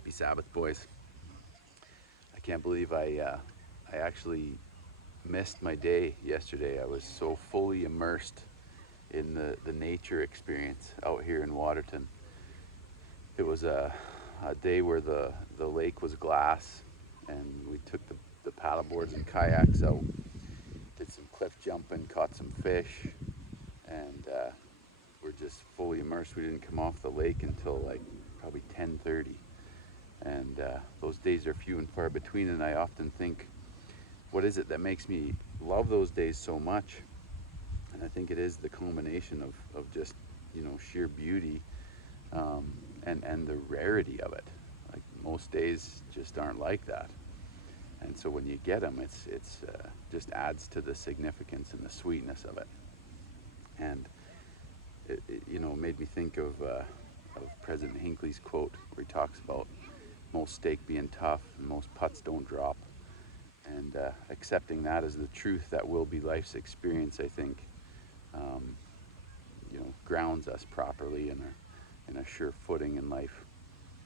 Happy Sabbath, boys. I can't believe I actually missed my day yesterday. I was so fully immersed in the nature experience out here in Waterton. It was a day where the lake was glass, and we took the paddle boards and kayaks out, did some cliff jumping, caught some fish, and we're just fully immersed. We didn't come off the lake until like probably 10:30. And those days are few and far between, and I often think, what is it that makes me love those days so much? And I think it is the combination of just, sheer beauty, and the rarity of it. Like, most days just aren't like that, and so when you get them, it's just adds to the significance and the sweetness of it. And it made me think of President Hinckley's quote, where he talks about most steak being tough and most putts don't drop, and accepting that as the truth that will be life's experience, I think, um, grounds us properly in a sure footing in life,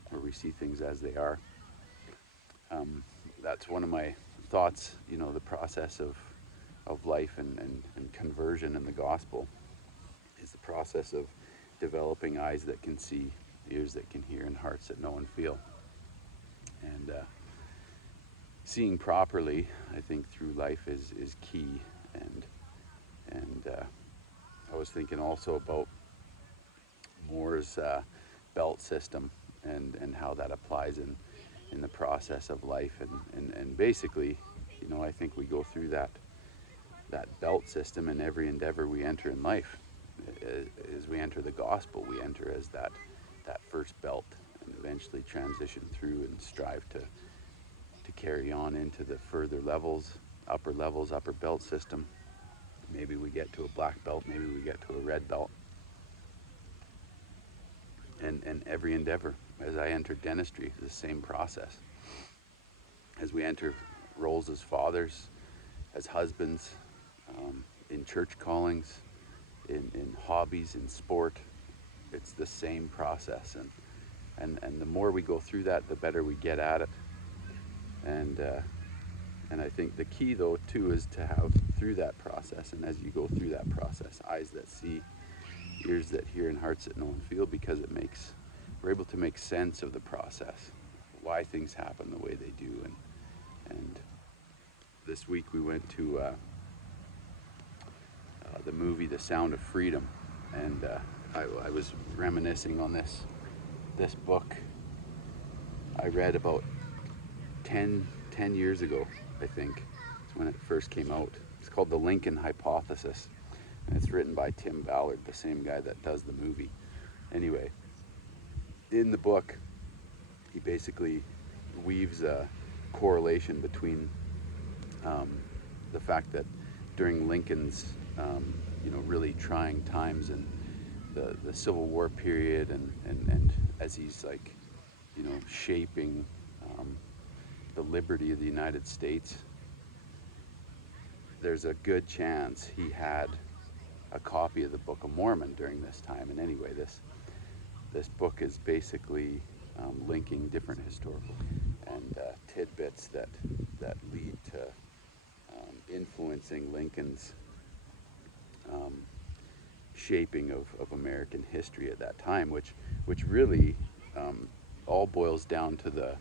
where we see things as they are. That's one of my thoughts. The process of life and conversion in the gospel is the process of developing eyes that can see, ears that can hear, and hearts that know and feel. And seeing properly, I think, through life is key. And I was thinking also about Moore's belt system, and how that applies in the process of life. And basically, I think we go through that belt system in every endeavor we enter in life. As we enter the gospel, we enter as that first belt, and eventually transition through and strive to carry on into the further levels, upper belt system. Maybe we get to a black belt, maybe we get to a red belt. And every endeavor, as I enter dentistry, is the same process. As we enter roles as fathers, as husbands, in church callings, in hobbies, in sport, it's the same process. And the more we go through that, the better we get at it. And I think the key, though, too, is to have through that process, and as you go through that process, eyes that see, ears that hear, and hearts that know and feel, because we're able to make sense of the process, why things happen the way they do. And this week we went to the movie The Sound of Freedom, and I was reminiscing on this book I read about 10 years ago, I think. It's when it first came out. It's called The Lincoln Hypothesis, and it's written by Tim Ballard, the same guy that does the movie. Anyway, in the book, he basically weaves a correlation between the fact that during Lincoln's really trying times, and the Civil War period, and as he's shaping the liberty of the United States, there's a good chance he had a copy of the Book of Mormon during this time. And anyway, this book is basically linking different historical and tidbits that lead to influencing Lincoln's shaping of American history at that time, which really all boils down to the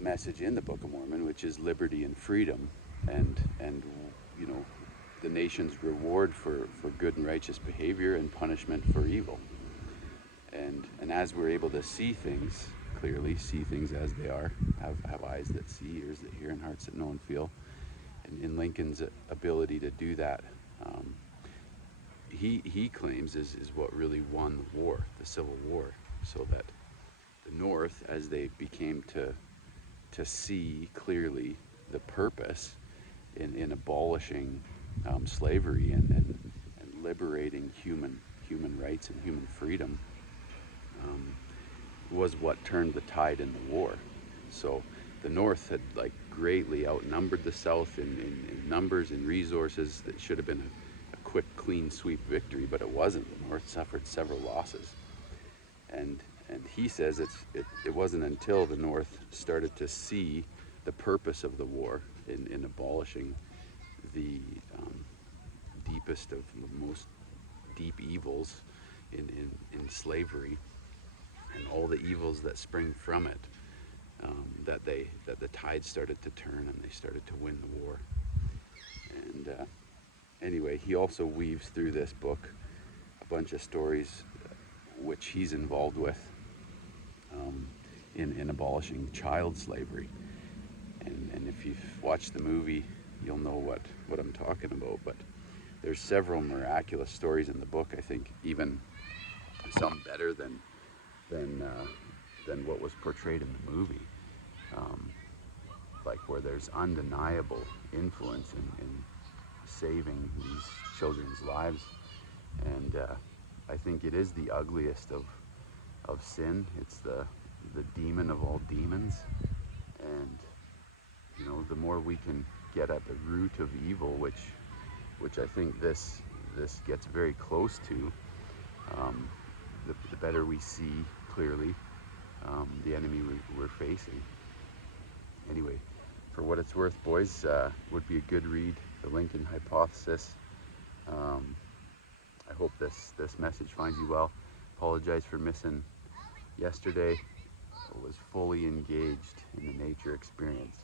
message in the Book of Mormon, which is liberty and freedom, and the nation's reward for good and righteous behavior, and punishment for evil. And as we're able to see things clearly, see things as they are, have eyes that see, ears that hear, and hearts that know and feel, and in Lincoln's ability to do that, he claims is what really won the war, the Civil War, so that the North, as they became to see clearly the purpose in abolishing slavery and liberating human rights and human freedom, was what turned the tide in the war. So the North had greatly outnumbered the South in numbers and resources. That should have been a quick, clean sweep victory, but it wasn't. The North suffered several losses, and And he says it wasn't until the North started to see the purpose of the war in abolishing the deepest of most deep evils in slavery and all the evils that spring from it, that the tide started to turn and they started to win the war. And anyway, he also weaves through this book a bunch of stories which he's involved with in abolishing child slavery. And if you've watched the movie, you'll know what I'm talking about. But there's several miraculous stories in the book. I think even some better than what was portrayed in the movie. Like where there's undeniable influence in saving these children's lives. And I think it is the ugliest of sin. It's the demon of all demons. And you know, the more we can get at the root of evil, which I think this gets very close to, the better we see clearly the enemy we're facing. Anyway, for what it's worth, boys, would be a good read, The Lincoln Hypothesis. I hope this message finds you well. Apologize for missing yesterday. I was fully engaged in the nature experience,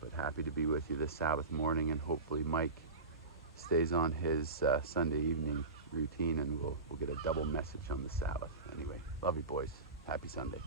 but happy to be with you this Sabbath morning, and hopefully Mike stays on his Sunday evening routine, and we'll get a double message on the Sabbath. Anyway, love you, boys. Happy Sunday.